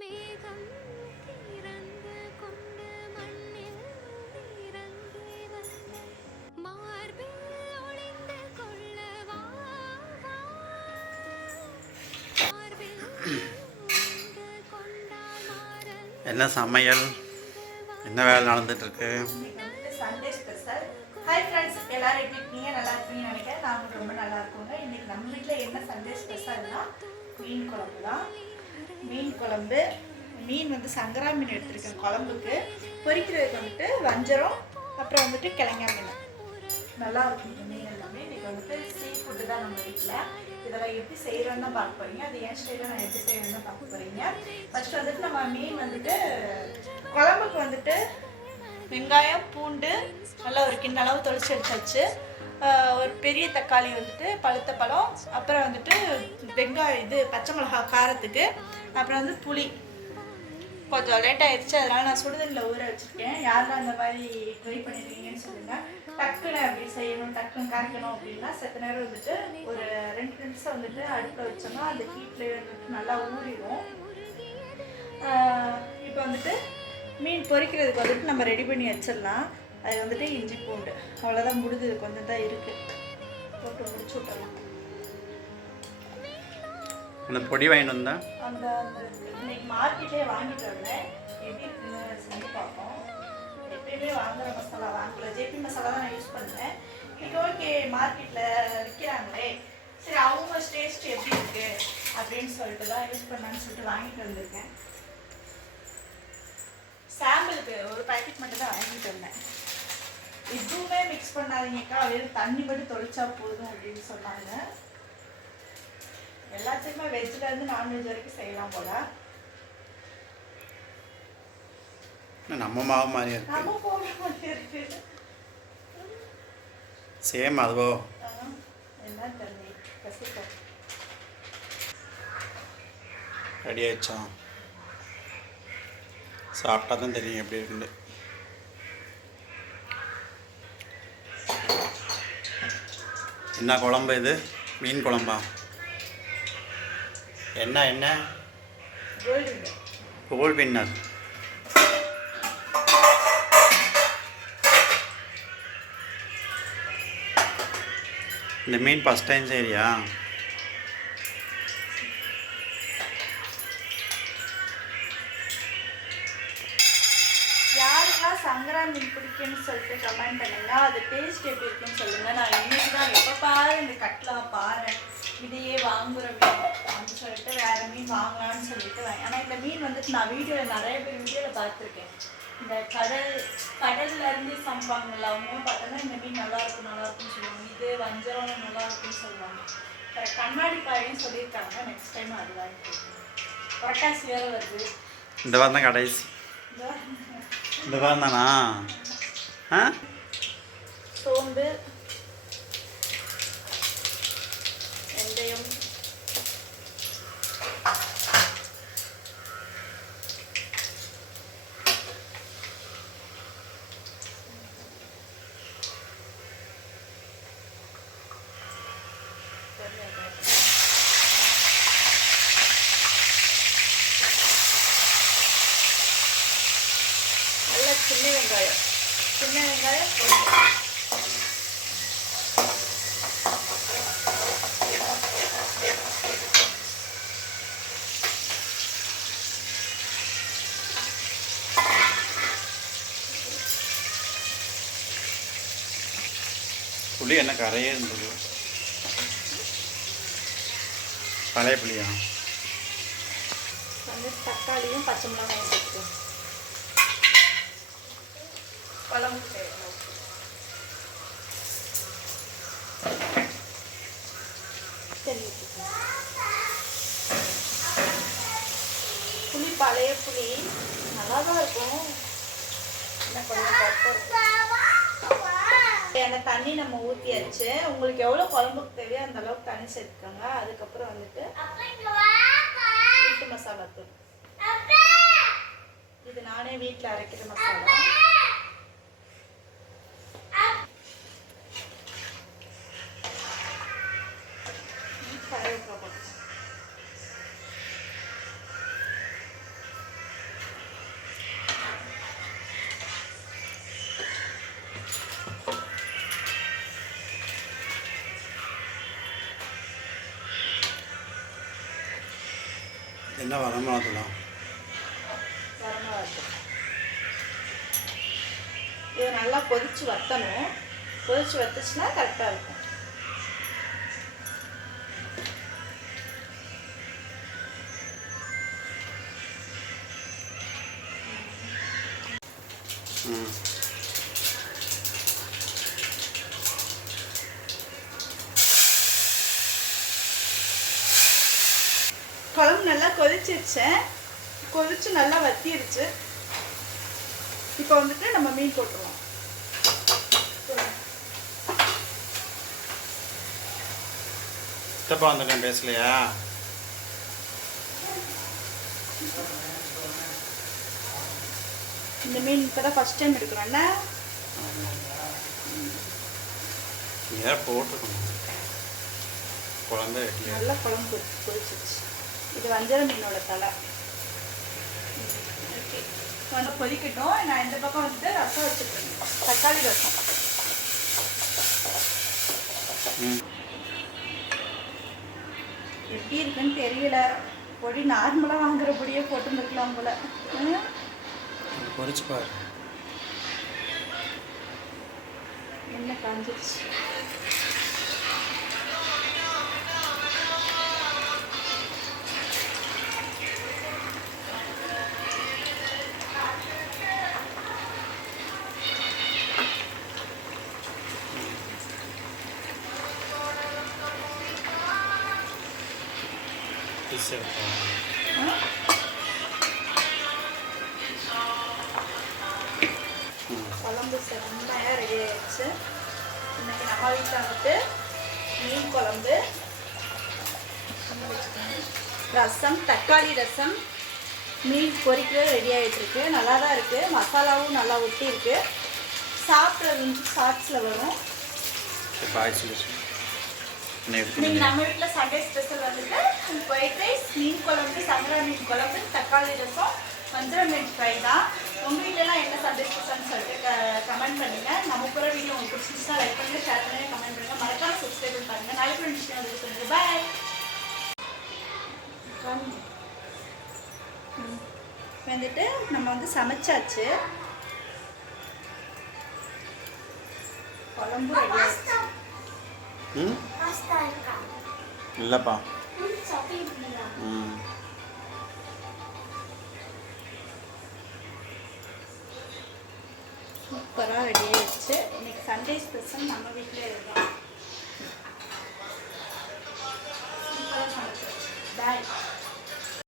மேகம் திறந்து கொண்டு மண்ணில் இறங்கி வந்த மார்பில் ஒளிந்து கொள்ளவா மார்பில் ஒளிந்து கொண்டால் மாறல் என்ன சமையல்? என்ன வேலை நடந்துட்டு இருக்கு சண்டே ஸ்பெஷல் ஹாய் ஃப்ரெண்ட்ஸ் எல்லாரும் எப்படி இருக்கீங்க? நல்லா இருக்கீங்கன்னு நினைக்கிறேன். நாங்கள் ரொம்ப நல்லா இருக்கோங்க. இன்னைக்கு நம்ம வீட்டில் என்ன சண்டே ஸ்பெஷல்னா மீன் குழம்பு தான் மீன் குழம்பு மீன் வந்து சங்கரா மீன் எடுத்திருக்கேன் குழம்புக்கு. பொரிக்கிறதுக்கு வந்துட்டு வஞ்சரம் அப்புறம் வந்துட்டு கிழங்கா மீன். நல்லா இருக்கும் இந்த மீன் எல்லாமே. இன்னைக்கு வந்துட்டு சீ ஃபுட்டு தான் நம்ம வீட்டில் இதெல்லாம் எப்படி செய்கிறோன்னு தான் பார்க்க போறீங்க. அது ஏன் ஸ்டைலில் நான் எப்படி செய்யணும்னு தான் பார்க்க போறீங்க. ஃபர்ஸ்ட் வந்துட்டு நம்ம மீன் வந்துட்டு குழம்புக்கு வந்துட்டு வெங்காயம் பூண்டு நல்லா ஒரு கிண்ண அளவு தொளிச்சு எடுத்தாச்சு. ஒரு பெரிய தக்காளி வந்துட்டு பழுத்த பழம் அப்புறம் வந்துட்டு வெங்காயம் இது பச்சை மிளகா காரத்துக்கு அப்புறம் வந்து புளி. கொஞ்சம் லேட் ஆயிடுச்சு அதனால நான் சுடுதண்ணில் ஊற வச்சிருக்கேன். யாரெல்லாம் அந்த மாதிரி ட்ரை பண்ணிருக்கீங்கன்னு சொல்லுங்க. டக்குன்னு அப்படி செய்யணும் டக்குன்னு கரைக்கணும் அப்படின்னா செத்த நேரம் வந்துட்டு ஒரு ரெண்டு நிமிஷம் வந்துட்டு அடுப்பில் வச்சோம்னா அந்த ஹீட்லேயே வந்துட்டு நல்லா ஊறிடும். இப்போ வந்துட்டு மீன் பொரிக்கிறதுக்கு வந்துட்டு நம்ம ரெடி பண்ணி வச்சிடலாம். அது வந்துட்டு இஞ்சி பூண்டு. அவ்வளோதான் முடிஞ்சது. கொஞ்சம் தான் இருக்குது போட்டு முடிச்சு விட்டுறலாம். இந்த பொடி வாங்கிட்டு வந்தா? அந்த அந்த இன்னைக்கு மார்க்கெட்லேயே வாங்கிட்டு வந்தேன். எப்படி இருக்குன்னு செஞ்சு பார்ப்போம். எப்பயுமே வாங்குற மசாலா வாங்கல. ஜேபி மசாலா தான் நான் யூஸ் பண்ணுவேன். இன்னைக்கு ஓகே மார்க்கெட்டில் விற்கிறாங்களே சரி அவங்க டேஸ்ட் எப்படி இருக்கு? அப்படின்னு சொல்லிட்டு தான் யூஸ் பண்ணலான்னு சொல்லிட்டு வாங்கிட்டு வந்திருக்கேன். சாம்பிளுக்கு ஒரு பாக்கெட் மட்டும் தான் வாங்கிட்டு வந்தேன். எதுவுமே மிக்ஸ் பண்ணாதீங்கக்கா. வெறும் தண்ணி மட்டும் தொளிச்சா போதும் அப்படின்னு சொன்னாங்க. எல்லாத்தையுமே வெஜ்ல இருந்து நான்வெஜ் வரைக்கும் செய்யலாம் போல. நம்ம மாவு மாதிரி இருக்கு? நம்ம போக இருக்கு. சேம் அதுவோ? என்ன தண்ணி? கசிப்போம். ரெடி ஆயிடுச்சா? சாப்பிட்டா தான் தெரியும் எப்படி இருக்குன்னு. என்ன குழம்பு இது? மீன் குழம்பா? என்ன என்ன? கோல் பின்னர் இந்த மீன் ஃபஸ்ட் டைம் சரியா பிடிக்கும்னு சொல்லிட்டு கமெண்ட் பண்ணுங்க. அது டேஸ்ட் எப்படி இருக்குன்னு சொல்லுங்க. நான் இன்னைக்கு தான் எப்போ பாரு இந்த கட்லா பாரு இதையே வாங்குற மீன் அப்படின்னு சொல்லிட்டு வேற மீன் வாங்கலாம்னு சொல்லிட்டு வாங்க ஆனால் இந்த மீன் வந்துட்டு நான் வீடியோவில் நிறைய பேர் வீடியோவில் பார்த்துருக்கேன். இந்த கடல் கடல்ல இருந்து சமைப்பாங்கல்ல அவங்களும் பார்த்தோன்னா இந்த மீன் நல்லா இருக்கும் நல்லா இருக்கும்னு சொல்லுவாங்க. இது வஞ்சரம் நல்லா இருக்கும்னு சொல்லுவாங்க. கண்ணாடி காயும் சொல்லியிருக்காங்க. நெக்ஸ்ட் டைம் அது வாங்கி பட்டாசு வேற வருது. இந்த வாரம் தான் கடைசி. இந்த வாரம் தானா? Ha? Soğan bir புளி என்ன கரையே இருந்தது. பழைய புளியா? தக்காளியும் பச்சை மிளகாயும் சேர்த்து. குழம்பு புளி பழைய புளி. நல்லா தான் இருக்கும். என்ன கொஞ்சம் அந்த தண்ணி நம்ம ஊற்றியாச்சு உங்களுக்கு எவ்வளோ குழம்புக்கு தேவையோ அந்த அளவுக்கு தண்ணி சேர்த்துக்கோங்க. அதுக்கப்புறம் வந்துட்டு வீட்டு மசாலா தூள். இது நானே வீட்டில் அரைக்கிற மசாலா. என்ன வரமாதிலாம் வரமிளகாத்தூள் இதை நல்லா கொதிச்சு வத்தணும். கொதிச்சு வத்துச்சுன்னா கரெக்டாக இருக்கும். ம். குழம்பு நல்லா கொதிச்சிருச்சேன் கொதிச்சு நல்லா வத்திருச்சு. இப்போ வந்துட்டு நம்ம மீன் போட்டுருவோம். சித்தப்பா வந்திருக்கேன் பேசலையா? இந்த மீன் இப்போ தான் ஃபஸ்ட் டைம் எடுக்கிறோம்ல ஏன் போட்டிருக்கணும் ரெடியாக நல்லா குழம்பு கொதி கொதிச்சிருச்சு. இது வஞ்சர மீனோட தலை. வந்து கொதிக்கட்டும். நான் இந்த பக்கம் வந்துட்டு ரசம் வச்சுருக்கேன் தக்காளி ரசம். எப்படி இருக்குன்னு தெரியல. பொடி நார்மலாக வாங்குற பொடியே போட்டுருந்துருக்கலாம் போல. பொரிச்சு பாரு. என்ன காஞ்சிருச்சு. பிஸ் ம்? குழம்பு செம்மையாக ரெடி ஆயிடுச்சு. இன்னைக்கு நம்ம வீட்டில் வந்துட்டு மீன் குழம்பு. ரசம் தக்காளி ரசம் மீன் பொரிக்கிறது ரெடி ஆகிட்டுருக்கு நல்லா தான் இருக்குது மசாலாவும் நல்லா ஒட்டி இருக்குது சாப்பிட்றது வந்து சாட்ஸில் வரும். எடுத்து நம்ம வீட்டில் சண்டே ஸ்பெஷல் வந்துட்டு ஒயிட் ரைஸ் மீன் குழம்பு சங்கரா மீன் குழம்பு தக்காளி ரசம் வஞ்சர மீன் ஃப்ரை தான். உங்கள் வீட்டிலலாம் என்ன சண்டே ஸ்பெஷல்னு சொல்லிட்டு கமெண்ட் பண்ணுங்க. நம்ம கூட வீடியோ உங்களுக்கு பிடிச்சிருந்துச்சா லைக் பண்ணுங்க ஷேர் கமெண்ட் பண்ணுங்க. மறக்காம சப்ஸ்கிரைப் பண்ணுங்க நாளைக்கு ஒரு விஷயம் வந்து சொல்லுங்க பாய் வந்துட்டு நம்ம வந்து சமைச்சாச்சு. குழம்பு ரெடி ஆயிடுச்சு. ம்? இல்லைப்பா. ம் சூப்பராக ரெடி ஆயிடுச்சு. இன்னைக்கு சண்டே ஸ்பெஷல் நம்ம வீட்டில் இருக்கோம் சூப்பராக பாய்